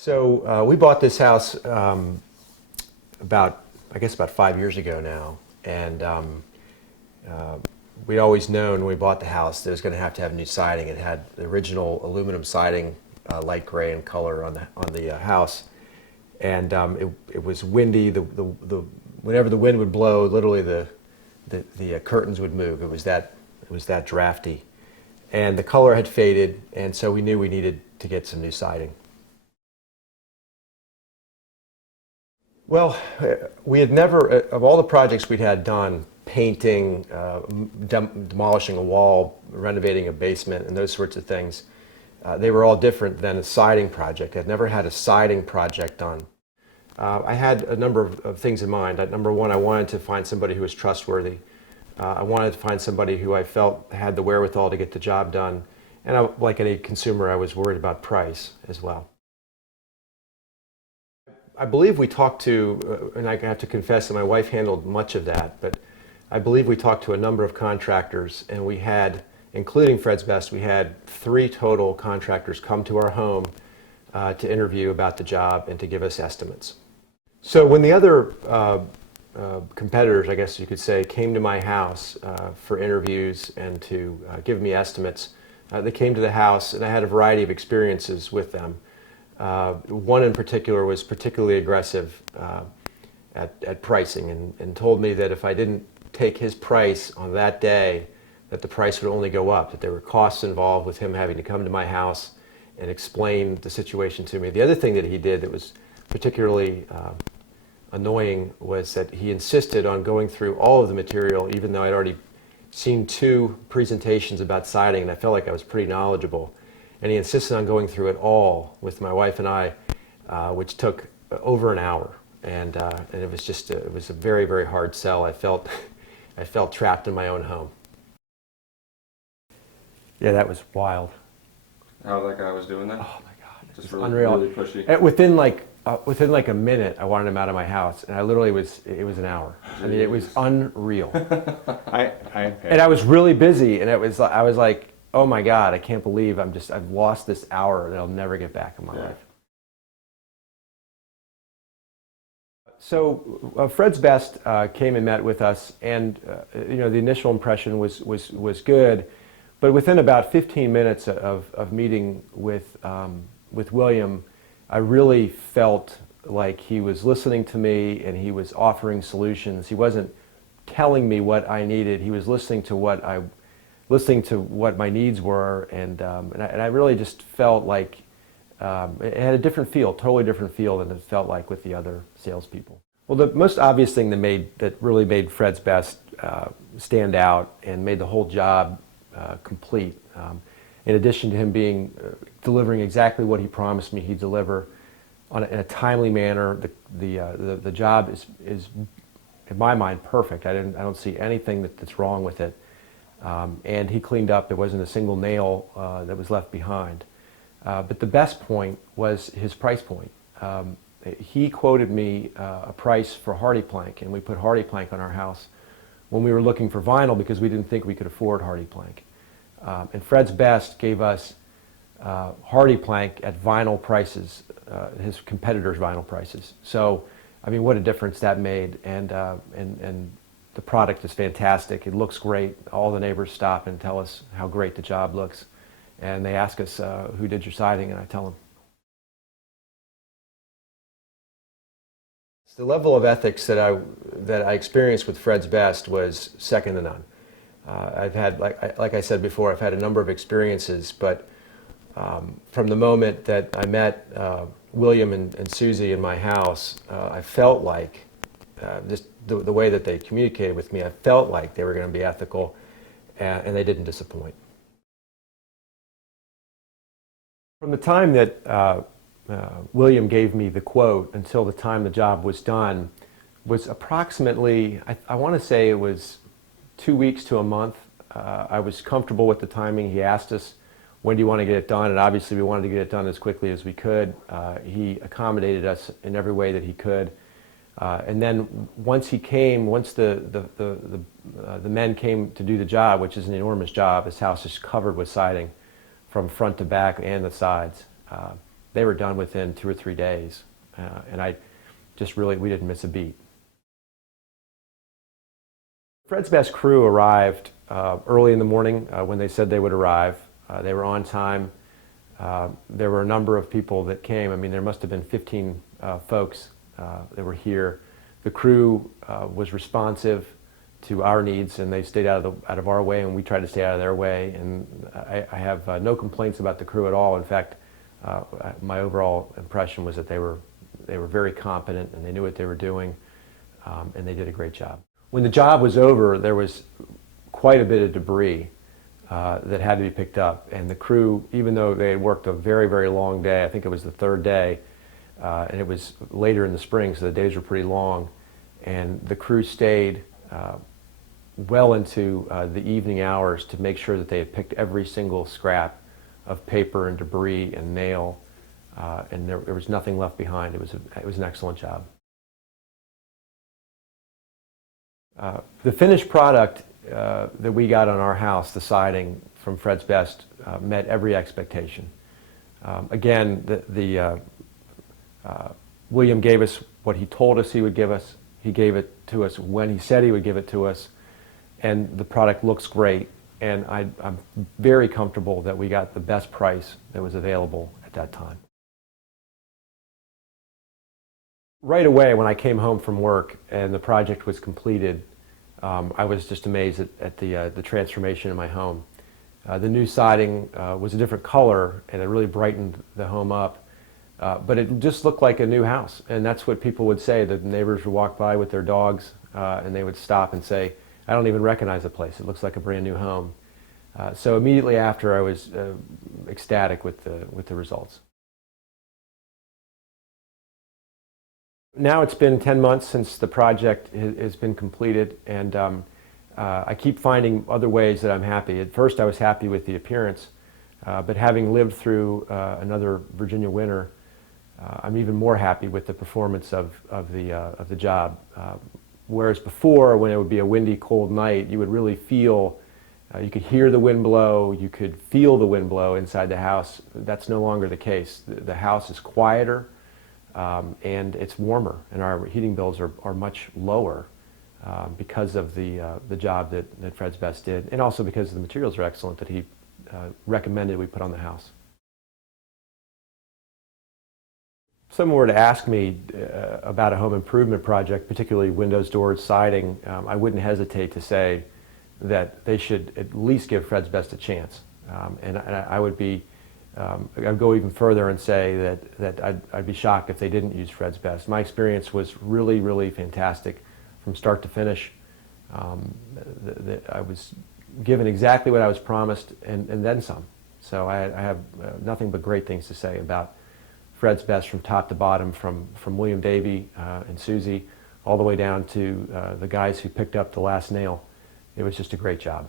So we bought this house I guess about 5 years ago now, and we'd always known when we bought the house that it was going to have new siding. It had the original aluminum siding, light gray in color on the house, and it was windy. Whenever the wind would blow, literally the curtains would move. It was that drafty, and the color had faded, and so we knew we needed to get some new siding. Well, we had never, of all the projects we'd had done, painting, demolishing a wall, renovating a basement, and those sorts of things, they were all different than a siding project. I'd never had a siding project done. I had a number of things in mind. Number one, I wanted to find somebody who was trustworthy. I wanted to find somebody who I felt had the wherewithal to get the job done. And like any consumer, I was worried about price as well. I believe we talked to, and I have to confess that my wife handled much of that, but I believe we talked to a number of contractors, and we had, including Fred's Best, we had 3 total contractors come to our home to interview about the job and to give us estimates. So when the other competitors, I guess you could say, came to my house for interviews and to give me estimates, they came to the house, and I had a variety of experiences with them. One in particular was particularly aggressive at pricing and told me that if I didn't take his price on that day, that the price would only go up, that there were costs involved with him having to come to my house and explain the situation to me. The other thing that he did that was particularly annoying was that he insisted on going through all of the material, even though I'd already seen 2 presentations about siding, and I felt like I was pretty knowledgeable. And he insisted on going through it all with my wife and I, which took over an hour. And it was just, it was a very, very hard sell. I felt trapped in my own home. Yeah, that was wild. How that guy was doing that? Oh my God, it Just was really, unreal. really pushy. Within like a minute, I wanted him out of my house, and I literally it was an hour. Jeez. I mean, it was unreal. And I was really busy, and I was like, oh my God, I can't believe I've lost this hour that I'll never get back in my life. So Fred's Best came and met with us, and the initial impression was good, but within about 15 minutes of meeting with William, I really felt like he was listening to me and he was offering solutions. He wasn't telling me what I needed. He was listening to what my needs were, and I really just felt like it had a different feel, totally different feel than it felt like with the other salespeople. Well, the most obvious thing that really made Fred's Best stand out and made the whole job complete, in addition to him delivering exactly what he promised me he'd deliver in a timely manner, the job is in my mind perfect. I don't see anything that's wrong with it. And he cleaned up. There wasn't a single nail that was left behind. But the best point was his price point. He quoted me a price for Hardie plank, and we put Hardie plank on our house when we were looking for vinyl because we didn't think we could afford Hardie plank. And Fred's Best gave us Hardie plank at vinyl prices, his competitors' vinyl prices. So, I mean, what a difference that made. And the product is fantastic. It looks great. All the neighbors stop and tell us how great the job looks. And they ask us, who did your siding? And I tell them. The level of ethics that I experienced with Fred's Best was second to none. I've had, like I said before, I've had a number of experiences, but from the moment that I met William and Susie in my house, I felt like just the way that they communicated with me, I felt like they were going to be ethical, and they didn't disappoint. From the time that William gave me the quote until the time the job was done was approximately, I want to say it was 2 weeks to a month. I was comfortable with the timing. He asked us, when do you want to get it done? And obviously we wanted to get it done as quickly as we could. He accommodated us in every way that he could. And then once the men came to do the job, which is an enormous job, this house is covered with siding from front to back and the sides. they were done within 2 or 3 days, and we didn't miss a beat. Fred's Best crew arrived early in the morning when they said they would arrive. They were on time. There were a number of people that came. I mean, there must have been 15 folks that were here. The crew was responsive to our needs, and they stayed out of our way, and we tried to stay out of their way. And I have no complaints about the crew at all. In fact, my overall impression was that they were very competent, and they knew what they were doing, and they did a great job. When the job was over, there was quite a bit of debris that had to be picked up, and the crew, even though they had worked a very, very long day, I think it was the third day, and it was later in the spring, so the days were pretty long, and the crew stayed well into the evening hours to make sure that they had picked every single scrap of paper and debris and nail, and there was nothing left behind. It was an excellent job. The finished product that we got on our house, the siding from Fred's Best, met every expectation. Again, William gave us what he told us he would give us. He gave it to us when he said he would give it to us, and the product looks great, and I'm very comfortable that we got the best price that was available at that time. Right away, when I came home from work and the project was completed, I was just amazed at the transformation in my home. The new siding was a different color, and it really brightened the home up. But it just looked like a new house, and that's what people would say. The neighbors would walk by with their dogs, and they would stop and say, "I don't even recognize the place. It looks like a brand new home." So immediately after, I was ecstatic with the results. Now it's been 10 months since the project has been completed, and I keep finding other ways that I'm happy. At first I was happy with the appearance, but having lived through another Virginia winter, I'm even more happy with the performance of the job. Whereas before, when it would be a windy, cold night, you would really feel, you could hear the wind blow, you could feel the wind blow inside the house. That's no longer the case. The house is quieter. And it's warmer, and our heating bills are much lower because of the job that Fred's Best did, and also because the materials are excellent that he recommended we put on the house. If someone were to ask me about a home improvement project, particularly windows, doors, siding, I wouldn't hesitate to say that they should at least give Fred's Best a chance. And I would be I'd go even further and say that I'd be shocked if they didn't use Fred's Best. My experience was really, really fantastic from start to finish. I was given exactly what I was promised and then some. So I have nothing but great things to say about Fred's Best from top to bottom, from William Davey and Susie all the way down to the guys who picked up the last nail. It was just a great job.